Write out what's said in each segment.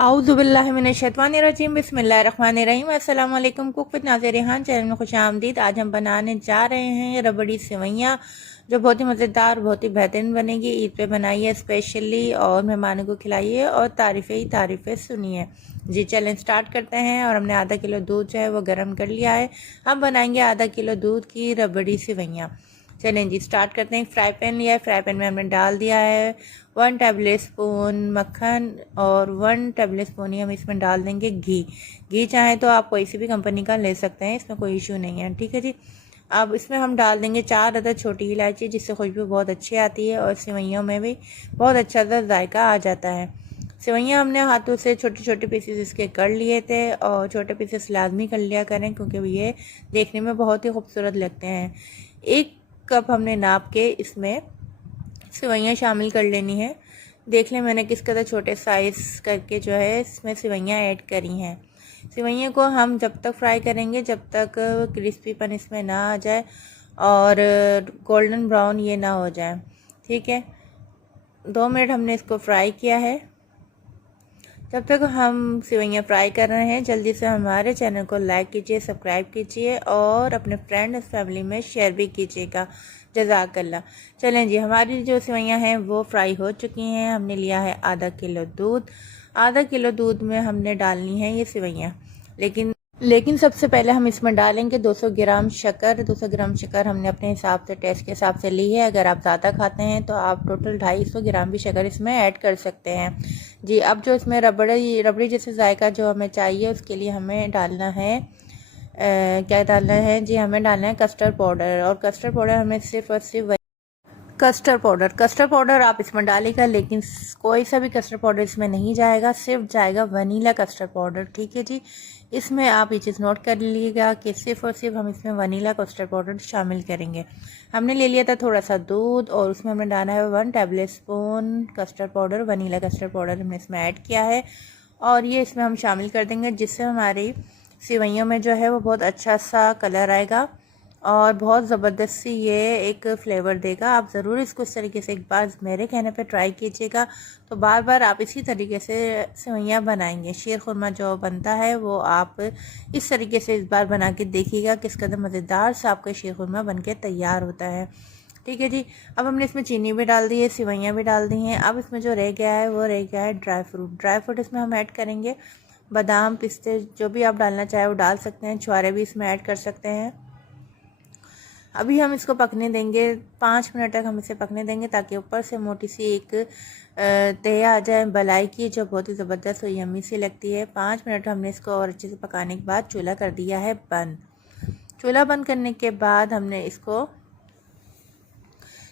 औज़ुबिल्लाहिमिनश्शैतानिर्रजीम बिस्मिल्लाहिर्रहमानिर्रहीम। अस्सलाम वालेकुम। Cook with Nazir Rehan channel में खुश आमदीद। आज हम बनाने जा रहे हैं रबड़ी सेवइयाँ, जो बहुत ही मज़ेदार, बहुत ही बेहतरीन बनेगी। ईद पे बनाइए स्पेशली और मेहमानों को खिलाइए और तारीफ़ें ही तारीफ़ें सुनिए। जी चलें स्टार्ट करते हैं। और हमने आधा किलो दूध जो है वो गर्म कर लिया है। हम बनाएंगे आधा किलो दूध की रबड़ी सेवइयाँ। चलें जी स्टार्ट करते हैं। फ्राई पैन लिया है, फ्राई पैन में हमने डाल दिया है 1 टेबल स्पून मक्खन और 1 टेबल स्पून ही हम इसमें डाल देंगे घी। घी चाहे तो आप कोई सी भी कंपनी का ले सकते हैं, इसमें कोई इशू नहीं है। ठीक है जी। अब इसमें हम डाल देंगे 4 अदद छोटी इलायची, जिससे खुशबू बहुत अच्छी आती है और सेवइयों में भी बहुत अच्छा सा जायका आ जाता है। सेवइयाँ हमने हाथों से छोटे छोटे पीसेस इसके कर लिए थे और छोटे पीसेस लाजमी कर लिया करें, क्योंकि ये देखने में बहुत ही खूबसूरत लगते हैं। 1 कप हमने नाप के इसमें सेवइयाँ शामिल कर लेनी है। देख लें मैंने किस कदर छोटे साइज़ करके जो है इसमें सेवइयाँ ऐड करी हैं। सेवइयों को हम जब तक फ्राई करेंगे जब तक क्रिस्पीपन इसमें ना आ जाए और गोल्डन ब्राउन ये ना हो जाए। ठीक है, 2 मिनट हमने इसको फ्राई किया है। जब तक हम सेवइयाँ फ्राई कर रहे हैं, जल्दी से हमारे चैनल को लाइक कीजिए, सब्सक्राइब कीजिए और अपने फ्रेंड फैमिली में शेयर भी कीजिएगा। जज़ाकल्लाह। चलें जी, हमारी जो सेवइयाँ हैं वो फ्राई हो चुकी हैं। हमने लिया है आधा किलो दूध। आधा किलो दूध में हमने डालनी है ये सेवइयाँ, लेकिन सबसे पहले हम इसमें डालेंगे 200 ग्राम शक्कर। 200 ग्राम शक्कर हमने अपने हिसाब से, टेस्ट के हिसाब से ली है। अगर आप ज़्यादा खाते हैं तो आप टोटल 250 ग्राम भी शक्कर इसमें ऐड कर सकते हैं जी। अब जो इसमें रबड़ी रबड़ी जैसे जायका जो हमें चाहिए, उसके लिए हमें डालना है क्या डालना है जी, हमें डालना है कस्टर्ड पाउडर। और कस्टर्ड पाउडर हमें सिर्फ और सिर्फ कस्टर्ड पाउडर आप इसमें डालेगा, लेकिन कोई सा भी कस्टर्ड पाउडर इसमें नहीं जाएगा, सिर्फ जाएगा वनीला कस्टर्ड पाउडर। ठीक है जी, इसमें आप ये चीज़ नोट कर लीजिएगा कि सिर्फ और सिर्फ हम इसमें वनीला कस्टर्ड पाउडर शामिल करेंगे। हमने ले लिया था थोड़ा सा दूध और उसमें हमने डाला है 1 table spoon custard powder, vanilla custard powder हमने इसमें ऐड किया है और ये इसमें हम शामिल कर देंगे, जिससे हमारी सेवइयों में जो है वो बहुत अच्छा सा कलर आएगा और बहुत ज़बरदस्त सी ये एक फ्लेवर देगा। आप ज़रूर इसको इस तरीके से एक बार मेरे कहने पे ट्राई कीजिएगा, तो बार बार आप इसी तरीके से सेवइयाँ बनाएंगे। शीर खुरमा जो बनता है वो आप इस तरीके से इस बार बना के देखिएगा किस कदर मज़ेदार से आपका शीर खुरमा बन के तैयार होता है। ठीक है जी। अब हमने इसमें चीनी भी डाल दी है, सेवइयाँ भी डाल दी हैं। अब इसमें जो रह गया है वो रह गया है ड्राई फ्रूट इसमें हम ऐड करेंगे। बादाम, पिस्ते जो भी आप डालना चाहें वो डाल सकते हैं, छुआरे भी इसमें ऐड कर सकते हैं। अभी हम इसको पकने देंगे, 5 मिनट तक हम इसे पकने देंगे, ताकि ऊपर से मोटी सी एक तह आ जाए मलाई की, जो बहुत ही ज़बरदस्त और यम्मी सी लगती है। 5 मिनट हमने इसको और अच्छे से पकाने के बाद चूल्हा कर दिया है बंद। चूल्हा बंद करने के बाद हमने इसको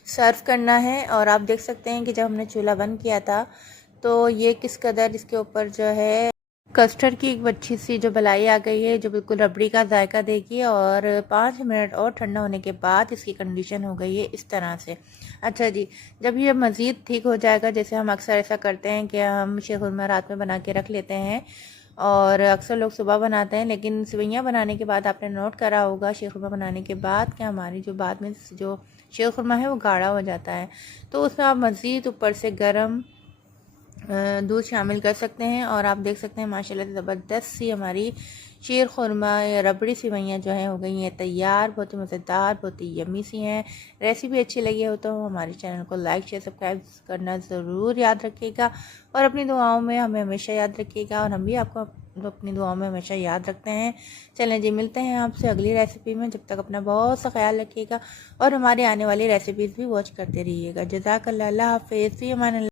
सर्व करना है। और आप देख सकते हैं कि जब हमने चूल्हा बंद किया था तो ये किस कदर इसके ऊपर जो है कस्टर्ड की एक अच्छी सी जो मलाई आ गई है, जो बिल्कुल रबड़ी का जायका देगी। और 5 मिनट और ठंडा होने के बाद इसकी कंडीशन हो गई है इस तरह से। अच्छा जी, जब ये मज़ीद ठीक हो जाएगा, जैसे हम अक्सर ऐसा करते हैं कि हम शीर खुरमा रात में बना के रख लेते हैं और अक्सर लोग सुबह बनाते हैं, लेकिन सेवइयाँ बनाने के बाद आपने नोट करा होगा शीर खुरमा बनाने के बाद कि हमारी जो बाद में जो शीर खुरमा है वो गाढ़ा हो जाता है, तो उसमें आप मज़ीद ऊपर से गर्म दूध शामिल कर सकते हैं। और आप देख सकते हैं माशाल्लाह ज़बरदस्त सी हमारी शीर खुरमा या रबड़ी सेवइयाँ जो हैं हो गई हैं तैयार। बहुत ही मज़ेदार, बहुत ही यम्मी सी हैं। रेसिपी अच्छी लगी हो तो हमारे चैनल को लाइक शेयर सब्सक्राइब करना ज़रूर याद रखिएगा और अपनी दुआओं में हमें हमेशा याद रखिएगा और हम भी आपको अपनी दुआओं में हमेशा याद रखते हैं। चलें जी, मिलते हैं आपसे अगली रेसिपी में। जब तक अपना बहुत सा ख्याल रखिएगा और हमारी आने वाली रेसिपीज़ भी वॉच करते रहिएगा। जज़ाकल्लाह, अल्लाह हाफ़िज़, फ़ी अमान अल्लाह।